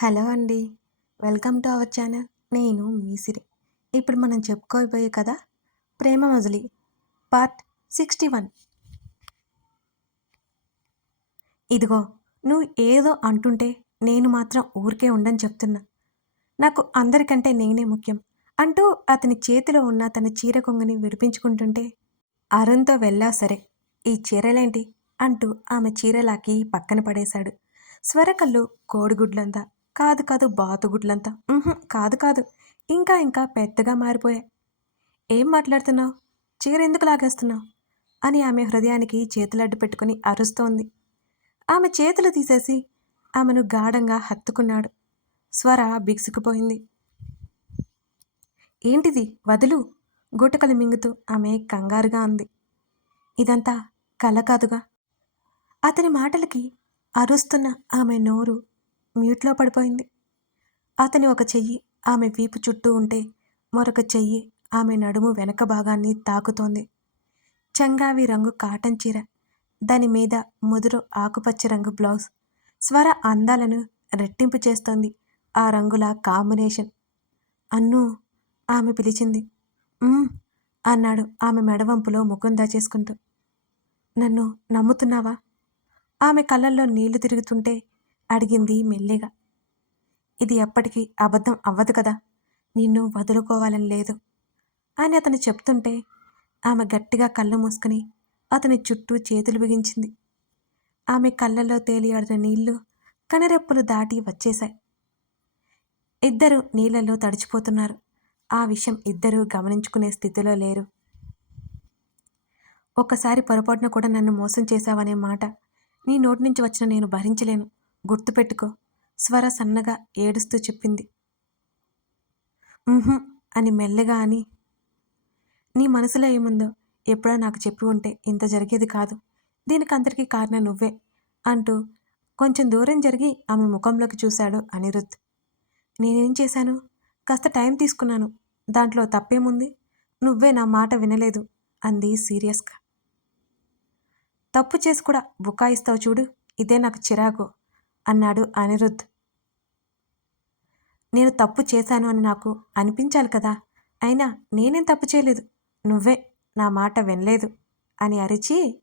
Hello అండి. Welcome to our channel. నేను మీసిరి ఇప్పుడు మనం చెప్పుకోబోయే కదా Prema Majili part sixty one. ఇదిగో నువ్వు ఏదో అంటుంటే నేను మాత్రం ఊరికే ఉండని చెప్తున్నా. నాకు అందరికంటే నేనే ముఖ్యం. అంటూ అతని చేతిలో ఉన్న తన చీర కొంగుని విడిపించుకుంటుంటే అరుణ్తో వెళ్ళా సరే ఈ చీరలేంటి? అంటూ ఆమె చీరలాకి పక్కన పడేశాడు. స్వరకళ్ళు కోడిగుడ్లంతా. కాదు కాదు బాతుగుడ్లంతా. కాదు కాదు. ఇంకా ఇంకా పెద్దగా మారిపోయాయి. ఏం మాట్లాడుతున్నావు? చీర ఎందుకు లాగేస్తున్నావు? అని ఆమె హృదయానికి చేతులడ్డు పెట్టుకుని అరుస్తోంది. ఆమె చేతులు తీసేసి ఆమెను గాఢంగా హత్తుకున్నాడు. స్వర బిగుసుకుపోయింది. ఏంటిది? వదులు? గుటకలు మింగుతూ ఆమె కంగారుగా అంది. ఇదంతా కల కాదుగా. అతని మాటలకి అరుస్తున్న ఆమె నోరు మ్యూట్లో పడిపోయింది. అతని ఒక చెయ్యి ఆమె వీపు చుట్టూ ఉంటే మరొక చెయ్యి ఆమె నడుము వెనక భాగాన్ని తాకుతోంది. చంగావి రంగు కాటన్ చీర దాని మీద ముదురు ఆకుపచ్చ రంగు బ్లౌజ్ స్వర అందాలను రెట్టింపు చేస్తోంది ఆ రంగుల కాంబినేషన్. అన్ను ఆమె పిలిచింది. అన్నాడు ఆమె మెడవంపులో ముఖం దాచేసుకుంటూ. నన్ను నమ్ముతున్నావా? ఆమె కళ్ళల్లో నీళ్ళు తిరుగుతుంటే అడిగింది మెల్లిగా. ఇది ఎప్పటికీ అబద్ధం అవ్వదు కదా నిన్ను వదులుకోవాలని లేదు అని అతను చెప్తుంటే ఆమె గట్టిగా కళ్ళు మూసుకుని అతని చుట్టూ చేతులు బిగించింది. ఆమె కళ్ళల్లో తేలియాడిన నీళ్ళు కనరెప్పులు దాటి వచ్చేశాయి. ఇద్దరు నీళ్ళల్లో తడిచిపోతున్నారు. ఆ విషయం ఇద్దరూ గమనించుకునే స్థితిలో లేరు. ఒక్కసారి పొరపాటున కూడా నన్ను మోసం చేశావనే మాట నీ నోటి నుంచి వచ్చిన నేను భరించలేను. గుర్తుపెట్టుకో. స్వర సన్నగా ఏడుస్తూ చెప్పింది. అని మెల్లగా అని. నీ మనసులో ఏముందో ఎప్పుడో నాకు చెప్పి ఉంటే ఇంత జరిగేది కాదు. దీనికి అందరికీ కారణం నువ్వే అంటూ కొంచెం దూరం జరిగి ఆమె ముఖంలోకి చూశాడు అనిరుద్ నేనేం చేశాను? కాస్త టైం తీసుకున్నాను. దాంట్లో తప్పేముంది? నువ్వే నా మాట వినలేదు అంది సీరియస్గా. తప్పు చేసి కూడా బుకాయిస్తావు చూడు. ఇదే నాకు చిరాకు. అన్నాడు అనిరుద్ధ్. నేను తప్పు చేశాను అని నాకు అనిపించాలి కదా. అయినా నేనేం తప్పు చేయలేదు. నువ్వే నా మాట వినలేదు అని అరిచి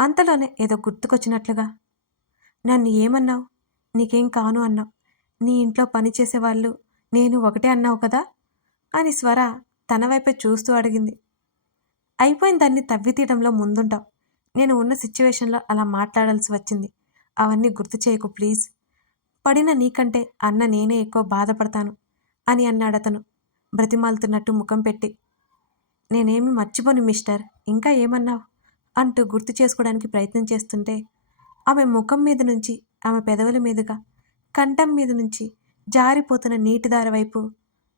అంతలోనే ఏదో గుర్తుకొచ్చినట్లుగా. నన్ను ఏమన్నావు? నీకేం కాను అన్నావు. నీ ఇంట్లో పనిచేసేవాళ్ళు నేను ఒకటే అన్నావు కదా అని స్వర తన వైపే చూస్తూ అడిగింది. అయిపోయిన దాన్ని తవ్వి తీయడంలో ముందుంటావు. నేను ఉన్న సిచ్యువేషన్లో అలా మాట్లాడాల్సి వచ్చింది. అవన్నీ గుర్తు చేయకు ప్లీజ్. పడిన నీకంటే అన్న నేనే ఎక్కువ బాధపడతాను అని అన్నాడు అతను బ్రతిమాలుతున్నట్టు ముఖం పెట్టి. నేనేమి మర్చిపోను మిస్టర్ ఇంకా ఏమన్నావు? అంటూ గుర్తు చేసుకోవడానికి ప్రయత్నం చేస్తుంటే ఆమె ముఖం మీద నుంచి ఆమె పెదవుల మీదుగా కంఠం మీద నుంచి జారిపోతున్న నీటిదార వైపు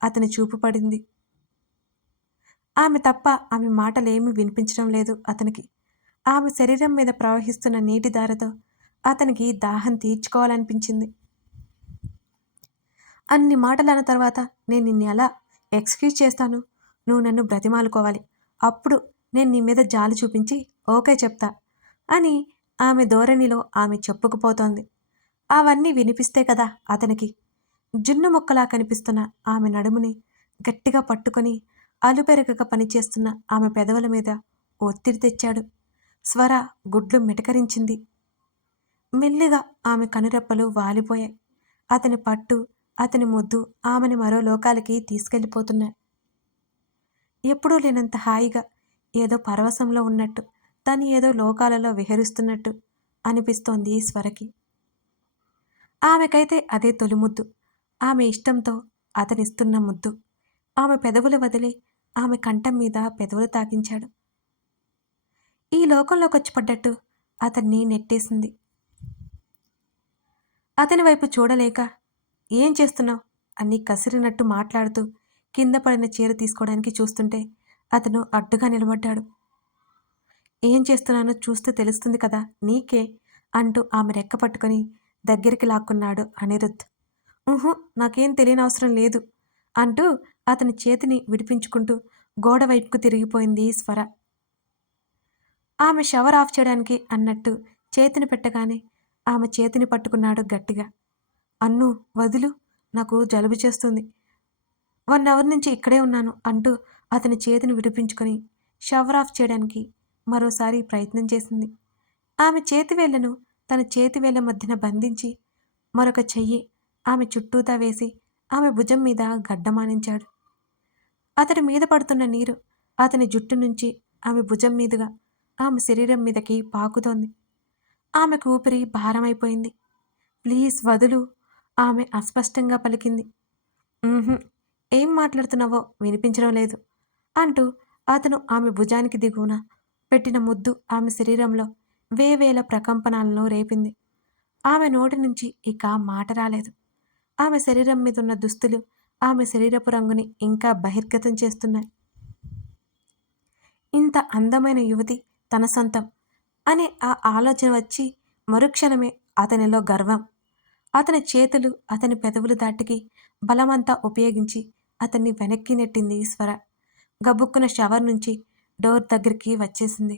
అతని చూపు పడింది. ఆమె తప్ప ఆమె మాటలేమీ వినిపించడం లేదు అతనికి. ఆమె శరీరం మీద ప్రవహిస్తున్న నీటి దారతో అతనికి దాహం తీర్చుకోవాలనిపించింది. అన్ని మాటలు అన్న తర్వాత నేను నిన్ను ఎలా ఎక్స్క్యూజ్ చేస్తాను? నువ్వు నన్ను బ్రతిమాలుకోవాలి. అప్పుడు నేను నీ మీద జాలి చూపించి ఓకే చెప్తా అని ఆమె ధోరణిలో ఆమె చెప్పుకుపోతోంది. అవన్నీ వినిపిస్తే కదా అతనికి. జున్ను మొక్కలా కనిపిస్తున్న ఆమె నడుముని గట్టిగా పట్టుకొని అలుపెరగక పనిచేస్తున్న ఆమె పెదవుల మీద ఒత్తిడి తెచ్చాడు. స్వర గుడ్లు మిటకరించింది. మెల్లిగా ఆమె కనురెప్పలు వాలిపోయాయి. అతని పట్టు అతని ముద్దు ఆమెని మరో లోకాలకి తీసుకెళ్ళిపోతున్నాయి. ఎప్పుడూ లేనంత హాయిగా ఏదో పరవశంలో ఉన్నట్టు తను ఏదో లోకాలలో విహరిస్తున్నట్టు అనిపిస్తోంది స్వరకి ఆమెకైతే అదే తొలి ముద్దు. ఆమె ఇష్టంతో అతనిస్తున్న ముద్దు. ఆమె పెదవులు వదిలి ఆమె కంఠం మీద పెదవులు తాకించాడు. ఈ లోకంలోకి వచ్చి పడ్డట్టు అతన్ని నెట్టేసింది. అతని వైపు చూడలేక ఏం చేస్తున్నావు? అని కసిరినట్టు మాట్లాడుతూ కింద పడిన చీర తీసుకోవడానికి చూస్తుంటే అతను అడ్డుగా నిలబడ్డాడు. ఏం చేస్తున్నానో చూస్తే తెలుస్తుంది కదా నీకే అంటూ ఆమె రెక్క పట్టుకొని దగ్గరికి లాక్కున్నాడు అనిరుద్ ఊహు నాకేం తెలియని అవసరం లేదు అంటూ అతని చేతిని విడిపించుకుంటూ గోడ వైపుకు తిరిగిపోయింది స్వర. ఆమె షవర్ ఆఫ్ చేయడానికి అన్నట్టు చేతిని పెట్టగానే ఆమె చేతిని పట్టుకున్నాడు గట్టిగా. అన్ను వదులు నాకు జలుబు చేస్తుంది. వన్ అవర్ నుంచి ఇక్కడే ఉన్నాను అంటూ అతని చేతిని విడిపించుకొని షవర్ ఆఫ్ చేయడానికి మరోసారి ప్రయత్నం చేసింది. ఆమె చేతివేళ్ళను తన చేతివేళ్ళ మధ్యన బంధించి మరొక చెయ్యి ఆమె చుట్టూతా వేసి ఆమె భుజం మీద గడ్డమానించాడు. అతడి మీద పడుతున్న నీరు అతని జుట్టు నుంచి ఆమె భుజం మీదుగా ఆమె శరీరం మీదకి పాకుతోంది. ఆమెకు ఊపిరి భారమైపోయింది. ప్లీజ్ వదులు ఆమె అస్పష్టంగా పలికింది. ఏం మాట్లాడుతున్నావో వినిపించడం లేదు అంటూ అతను ఆమె భుజానికి దిగువన పెట్టిన ముద్దు ఆమె శరీరంలో వేవేల ప్రకంపనాలను రేపింది. ఆమె నోటి నుంచి ఇక మాట రాలేదు. ఆమె శరీరం మీద ఉన్న దుస్తులు ఆమె శరీరపు రంగుని ఇంకా బహిర్గతం చేస్తున్నాయి. ఇంత అందమైన యువతి తన సొంతం అనే ఆ ఆలోచన వచ్చి మరుక్షణమే అతనిలో గర్వం. అతని చేతులు అతని పెదవులు దాటికి బలమంతా ఉపయోగించి అతన్ని వెనక్కి నెట్టింది స్వర గబుక్కున షవర్ నుంచి డోర్ దగ్గరికి వచ్చేసింది.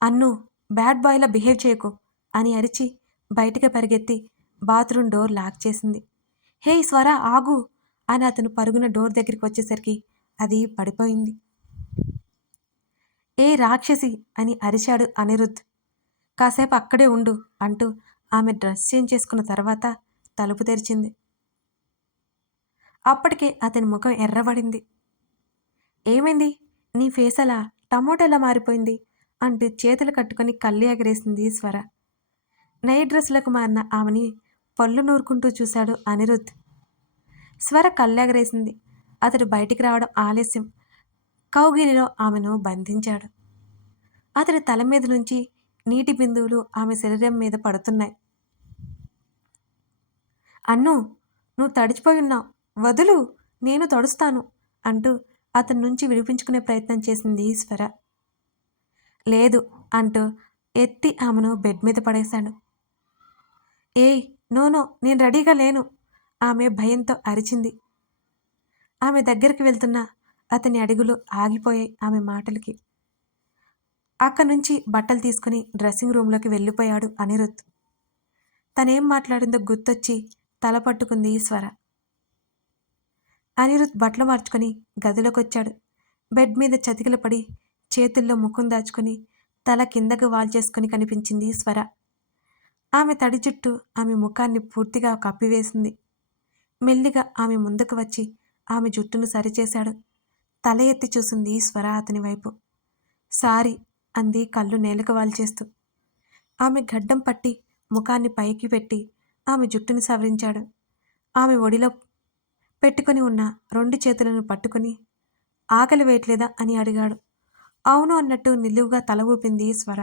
అన్ను బ్యాడ్ బాయ్లా బిహేవ్ చేయకు అని అరిచి బయటికి పరిగెత్తి బాత్రూమ్ డోర్ లాక్ చేసింది. హే స్వర ఆగు అని అతను పరుగున డోర్ దగ్గరికి వచ్చేసరికి అది పడిపోయింది. ఏ రాక్షసి? అని అరిచాడు అనిరుద్ధ్ కాసేపు అక్కడే ఉండు అంటూ ఆమె డ్రెస్ చేంజ్ చేసుకున్న తర్వాత తలుపు తెరిచింది. అప్పటికే అతని ముఖం ఎర్రబడింది. ఏమైంది? నీ ఫేస్ అలా టమోటాలా మారిపోయింది? అంటూ చేతులు కట్టుకొని కళ్ళు ఎగరేసింది స్వర. నైట్ డ్రెస్లకు మారిన ఆమెని పళ్ళు నూరుకుంటూ చూశాడు అనిరుద్. స్వర కళ్ళెగరేసింది అతడు బయటికి రావడం ఆలస్యం. కౌగిలిలో ఆమెను బంధించాడు. అతడి తల మీద నుంచి నీటి బిందువులు ఆమె శరీరం మీద పడుతున్నాయి. అన్ను నువ్వు తడిచిపోయి ఉన్నావు. వదులు నేను తడుస్తాను అంటూ అతని నుంచి విడిపించుకునే ప్రయత్నం చేసింది ఈశ్వర. లేదు అంటూ ఎత్తి ఆమెను బెడ్ మీద పడేశాడు. ఏయ్ నోనో నేను రెడీగా లేను ఆమె భయంతో అరిచింది. ఆమె దగ్గరికి వెళ్తున్న అతని అడుగులు ఆగిపోయాయి ఆమె మాటలకి. అక్కడి నుంచి బట్టలు తీసుకుని డ్రెస్సింగ్ రూమ్లోకి వెళ్ళిపోయాడు అనిరుద్. తనేం మాట్లాడిందో గుర్తొచ్చి తల పట్టుకుంది స్వర అనిరుద్ బట్టలు మార్చుకొని గదిలోకి వచ్చాడు బెడ్ మీద చతికిల పడి చేతుల్లో ముఖం దాచుకుని తల కిందకు వాల్చేసుకొని కనిపించింది స్వర ఆమె తడి జుట్టు ఆమె ముఖాన్ని పూర్తిగా కప్పివేసింది. మెల్లిగా ఆమె ముందుకు వచ్చి ఆమె జుట్టును సరిచేశాడు. తల ఎత్తి చూసింది స్వర అతని వైపు. సారీ అంది కళ్ళు నేలకు వాల్చేస్తూ. ఆమె గడ్డం పట్టి ముఖాన్ని పైకి పెట్టి ఆమె జుట్టుని సవరించాడు. ఆమె ఒడిలో పెట్టుకొని ఉన్న రెండు చేతులను పట్టుకొని ఆకలి వేయట్లేదా అని అడిగాడు. అవును అన్నట్టు నిలువుగా తల ఊపింది స్వర.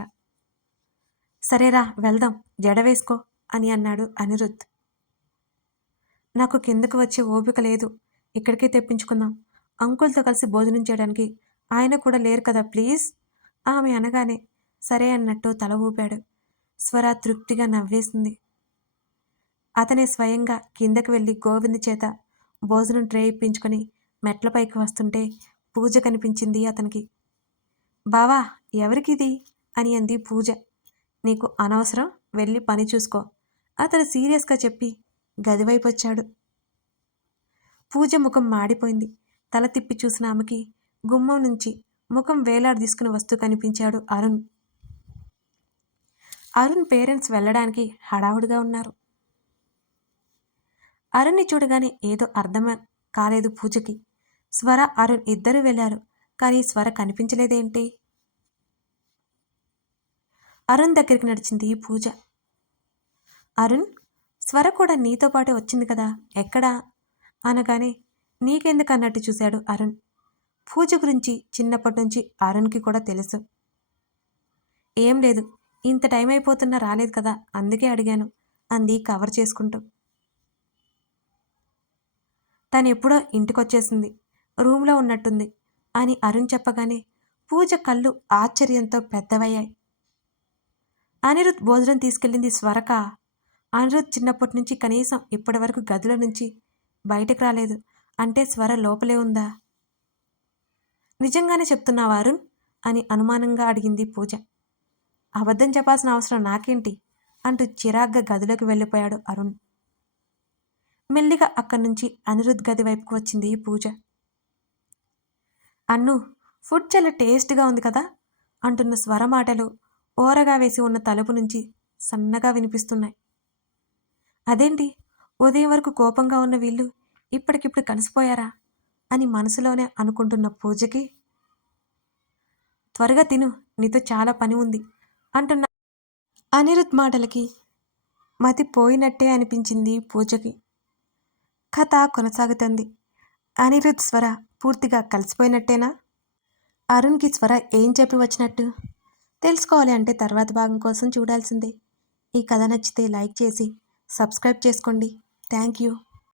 సరేరా వెళ్దాం జడ వేసుకో అని అన్నాడు అనిరుద్ నాకు కిందకు వచ్చే ఓపిక లేదు ఇక్కడికే తెప్పించుకుందాం అంకుల్తో కలిసి భోజనం చేయడానికి ఆయన కూడా లేరు కదా ప్లీజ్? ఆమె అనగానే సరే అన్నట్టు తల ఊపాడు. స్వర తృప్తిగా నవ్వేసింది. అతనే స్వయంగా కిందకి వెళ్ళి గోవింద్ చేత భోజనం ట్రే ఇప్పించుకొని మెట్లపైకి వస్తుంటే పూజ కనిపించింది అతనికి. బావా ఎవరికిది? అని అంది పూజ. నీకు అనవసరం వెళ్ళి పని చూసుకో. అతను సీరియస్గా చెప్పి గదివైపు వచ్చాడు పూజ ముఖం మాడిపోయింది. తల తిప్పి చూసిన ఆమెకి గుమ్మం నుంచి ముఖం వేలాడదీసుకుని వస్తూ కనిపించాడు అరుణ్. అరుణ్ పేరెంట్స్ వెళ్ళడానికి హడావుడిగా ఉన్నారు. అరుణ్ని చూడగానే ఏదో అర్థం కాలేదు పూజకి. స్వర అరుణ్ ఇద్దరూ వెళ్ళారు కానీ స్వర కనిపించలేదేంటి? అరుణ్ దగ్గరికి నడిచింది పూజ. అరుణ్ స్వర కూడా నీతో పాటే వచ్చింది కదా ఎక్కడా? అనగానే నీకెందుకు అన్నట్టు చూశాడు అరుణ్. పూజ గురించి చిన్నప్పటి నుంచి అరుణ్కి కూడా తెలుసు. ఏం లేదు ఇంత టైం అయిపోతున్నా రాలేదు కదా అందుకే అడిగాను అంది కవర్ చేసుకుంటూ. తను ఎప్పుడో ఇంటికొచ్చేసింది రూమ్లో ఉన్నట్టుంది అని అరుణ్ చెప్పగానే పూజ కళ్ళు ఆశ్చర్యంతో పెద్దవయ్యాయి. అనిరుద్ భోజనం తీసుకెళ్ళింది స్వరక. అనిరుద్ చిన్నప్పటి నుంచి కనీసం ఇప్పటి వరకు గదిలో నుంచి బయటకు రాలేదు. అంటే స్వర లోపలే ఉందా? నిజంగానే చెప్తున్నావా అరుణ్? అని అనుమానంగా అడిగింది పూజ. అబద్ధం చెప్పాల్సిన అవసరం నాకేంటి? అంటూ చిరాగ్గా గదిలోకి వెళ్ళిపోయాడు అరుణ్. మెల్లిగా అక్కడి నుంచి అనిరుద్ గది వైపుకు వచ్చింది పూజ. అన్ను ఫుడ్ చాలా టేస్ట్గా ఉంది కదా? అంటున్న స్వరమాటలు ఓరగా వేసి ఉన్న తలుపు నుంచి సన్నగా వినిపిస్తున్నాయి. అదేంటి? ఉదయం వరకు కోపంగా ఉన్న వీళ్ళు? ఇప్పటికిప్పుడు కలిసిపోయారా? అని మనసులోనే అనుకుంటున్న పూజకి. త్వరగా తిను నీతో చాలా పని ఉంది అంటున్న అనిరుద్ మాటలకి మతి పోయినట్టే అనిపించింది పూజకి. కథ కొనసాగుతుంది. అనిరుద్ స్వర పూర్తిగా కలిసిపోయినట్టేనా? అరుణ్కి స్వర ఏం చెప్పి వచ్చినట్టు? తెలుసుకోవాలి అంటే తర్వాత భాగం కోసం చూడాల్సిందే. ఈ కథ నచ్చితే లైక్ చేసి సబ్స్క్రైబ్ చేసుకోండి. Thank you.